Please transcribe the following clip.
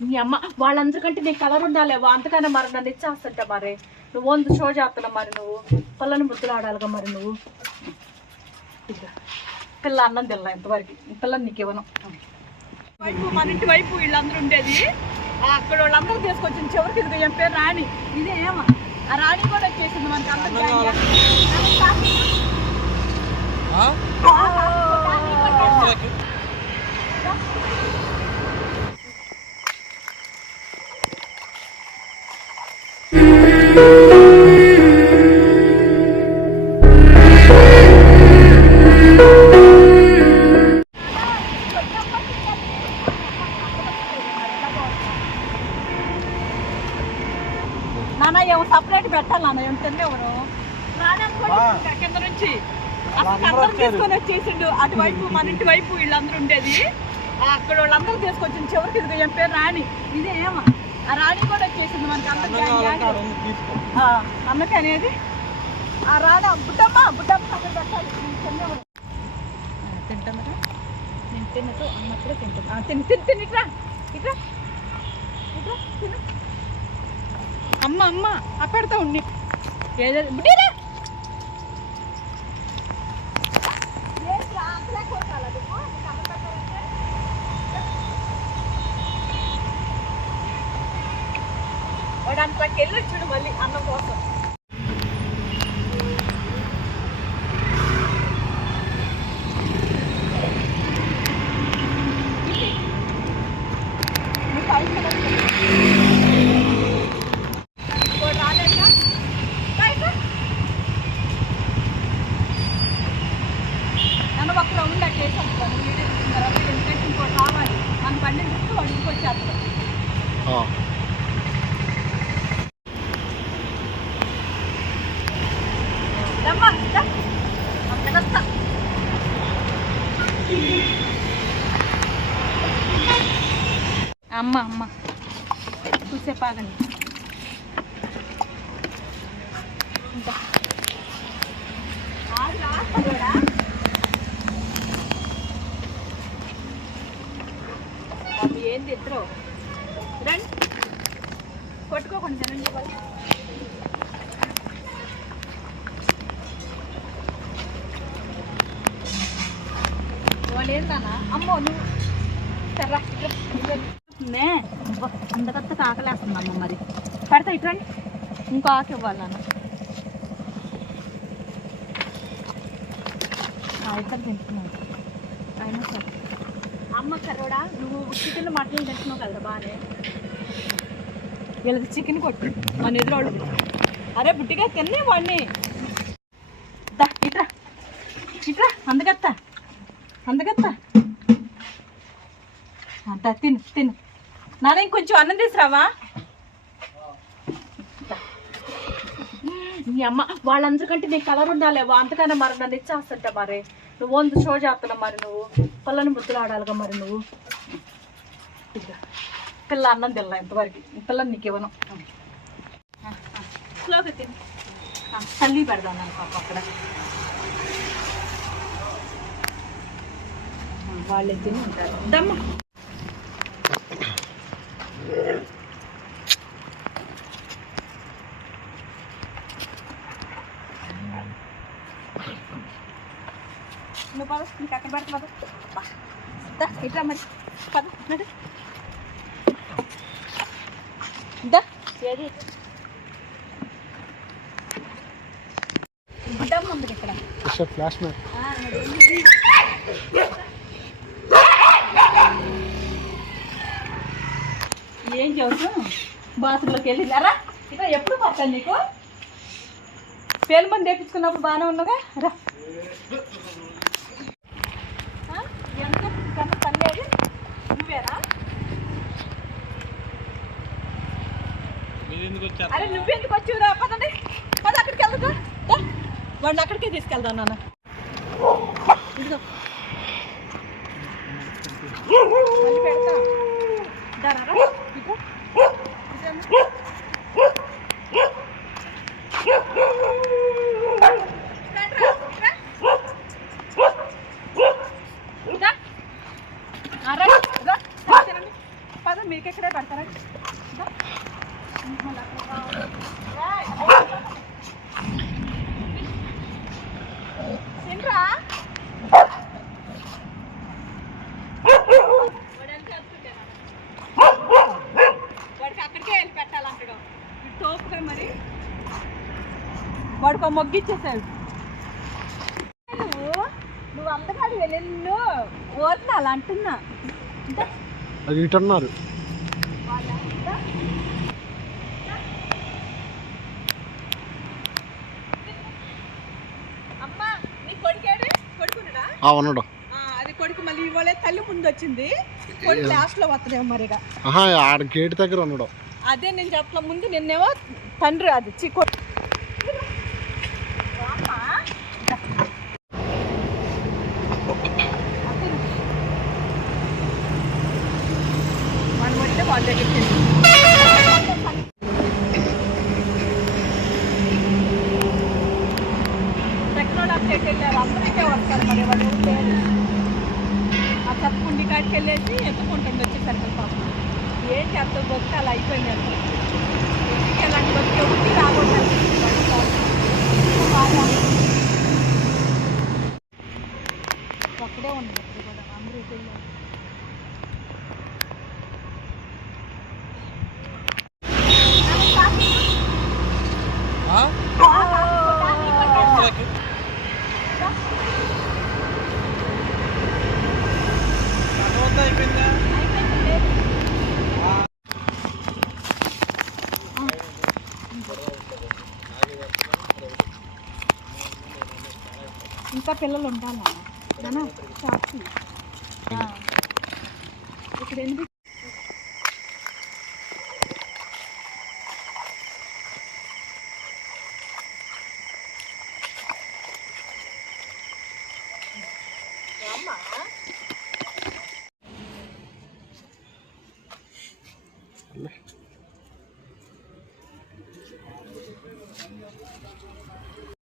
మీ అమ్మ వాళ్ళందరికంటే నీకు కలర్ ఉండాలి అంతకన్నా మరి నన్ను ఇచ్చేస్తుంటా మరి నువ్వు వంద షో చేస్తున్నావు మరి నువ్వు పిల్లని ముద్దులు ఆడాలిగా మరి నువ్వు పిల్ల అన్నం తిన్నా ఇంతవరకు పిల్లని నీకు ఇవ్వను వైపు మన ఇంటి వైపు వీళ్ళందరూ ఉండేది అక్కడ వాళ్ళందరూ తీసుకొచ్చింది చివరికి ఇది ఏం పేరు రాణి ఇదే ఏమో ఆ రాణి కూడా వచ్చేసింది మనకి అందరూ నాన్న ఏమో సపరేట్ పెట్టాలి నాన్న ఏం తినేవారు కింద నుంచి అందరూ తీసుకొని వచ్చేసిండు అటువైపు మన ఇంటి వైపు వీళ్ళందరూ ఉండేది అక్కడ వాళ్ళందరూ తీసుకొచ్చింది చివరికి ఇది ఏం పేరు రాణి ఇదే ఏమో ఆ రాణి కూడా వచ్చేసింది మనకి అందరూ అందుకే అనేది ఆ రాణి బుడ్డమ్మ అక్కడ పెట్టాలి తింటామట నేను తిన్నట్టు అన్నప్పుడే తింటాను తిని ఇట్రా ఇట్రా ఇట్రా తిను అమ్మ ఆ పెడతా ఉండి ఏదో బుడ్డీరా వాడు అంతకి వెళ్ళొచ్చాడు మళ్ళీ అన్నం కోసం నన్ను ఒక రౌండ్ అట్టేసాను తర్వాత ఇంకోటి రావాలి మన బండి చూస్తూ వాడు ఇంకొచ్చేస్తాడు అమ్మ చూసేపు ఆగండి ఏంది ఇద్దరు రండి కొట్టుకోకుండా తినండి వాళ్ళు ఏంటన్నా అమ్మో నువ్వు సర్రా అందకత్త కాకలేస్తుందమ్మ మరి పడతా ఇట్రండి ఇంకో ఆకు ఇవ్వాలి నాన్న ఇద్దరు తింటున్నాను అయినా సరే అమ్మ కర్రోడా నువ్వు చికెన్ మటన్ తింటున్నావు కదా బాగానే వీళ్ళకి చికెన్ కొట్టు మన ఎదురోళ్ళు అరే బుట్టిగా తిన్నే వాడిని ఇట్రా అందకత్తా తిను నాన్న ఇంకొంచెం అన్నం తీసురావా మీ అమ్మ వాళ్ళందరికంటే నీకు కలర్ ఉండాలి అంతకన్నా మరి నన్ను ఇచ్చేస్తుంటా మరి నువ్వు వంద షో చేస్తున్నావు మరి నువ్వు పిల్లని ముద్దులు ఆడాలిగా మరి నువ్వు పిల్ల అన్నం తిన్నా ఇంతవరకు పిల్లని నీకు ఇవ్వను స్లోగా తిని తల్లి పెడదాం నన్ను పాప అక్కడ వాళ్ళే తిని ఉంటారు దమ్మ నువ్వు పద నీకు అక్కడ పెడతా పద ఇట్లా మరి పద నడు ఏది దమ్మ ఉంది ఇక్కడ ఫ్లాష్ మ్యాప్ ఏం చేస్తాం బాత్రూంలోకి వెళ్ళిందారా ఇక ఎప్పుడు పట్టాను నీకు పేలు మంది తెప్పించుకున్నప్పుడు బాగానే ఉన్నాగా రా ఎంత తల్లేది నువ్వేరా అరే నువ్వెందుకు వచ్చావురా పదండి పద అక్కడికి వెళ్దా వాడిని అక్కడికే తీసుకెళ్దాం నాన్న ఇదిగో మళ్ళీ పెడతా దారా ఇదిగో పద మీకెక్కడే పడతా కరెక్ట్ వాడికి అక్కడికే వెళ్ళి పెట్టాలంటాడు తోపుగా మరి వాడికి ఒక మొగ్గిచ్చేసాడు నువ్వు అందగాడు వెళ్ళి ఓర్నా అలా అంటున్నా అది ఇటున్నారు అమ్మా నీ కొడుకేడు కొడుకున్నాడా ఉన్నాడు అది కొడుకు మళ్ళీ ఇవ్వలే తల్లి ముందు వచ్చింది కొడుకు లాస్ట్ లో వస్తుందేమో మరిగా ఆడ గేట్ దగ్గర ఉన్నాడు అదే నేను చెప్పలే ముందు నిన్నేమో తండ్రి అది చిక్కు మనం వస్తే వాళ్ళ దగ్గరికి టెక్నాలజీ వెళ్ళారు అందరికీ వస్తారు మరి వాళ్ళు లేరు ఆ చెప్పుకుండి కాడికి వెళ్ళేసి ఎత్తుకుంటుంది వచ్చేసరికి పాపం ఏం చేస్తావు బొక్క అలా అయిపోయింది అంత ఇంటికి వెళ్ళండి బొక్క ఉండి రాబోతుంది ఒక్కడే ఉంది ఇప్పుడు కూడా అందరూ వెళ్ళారు ఇంకా పిల్లలు ఉండాలా షాప్కి ఇక్కడ ఎందుకు అమ్మా